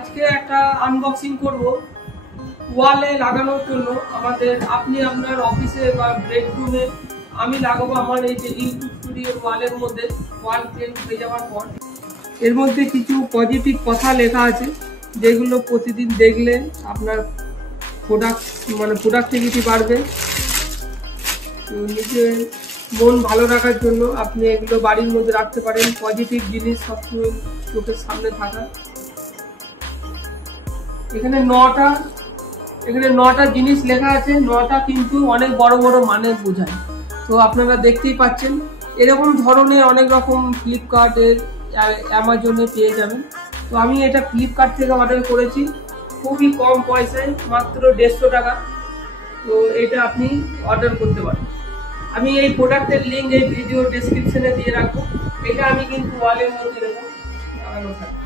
আজকে একটা আনবক্সিং করব ওয়ালে লাগানোর জন্য। আপনি আপনার অফিসে বা বেডরুমে, আমি লাগাবো আমার এই যে ইউটিউব স্টুডিওর ওয়ালের মধ্যে। ওয়াল পেন্ট হয়ে যাওয়ার পর এর মধ্যে কিছু পজিটিভ কথা লেখা আছে, যেগুলো প্রতিদিন দেখলে আপনার প্রোডাক্টিভিটি বাড়বে। নিজের মন ভালো রাখার জন্য আপনি এগুলো বাড়ির মধ্যে রাখতে পারেন। পজিটিভ জিনিস সবসময় চোখের সামনে থাকা। এখানে নটা জিনিস লেখা আছে। নটা কিন্তু অনেক বড় বড় মানে বোঝায়। তো আপনারা দেখতেই পাচ্ছেন, এরকম ধরনের অনেক রকম ফ্লিপকার্টের, অ্যামাজনে পেয়ে যাবেন। তো আমি এটা ফ্লিপকার্ট থেকে অর্ডার করেছি, খুবই কম পয়সায়, মাত্র 150 টাকা। তো এটা আপনি অর্ডার করতে পারেন। আমি এই প্রোডাক্টের লিঙ্ক এই ভিডিও ডেসক্রিপশনে দিয়ে রাখবো। এটা আমি কিন্তু ওয়ালের মধ্যে দেবো, লাগানো থাকে।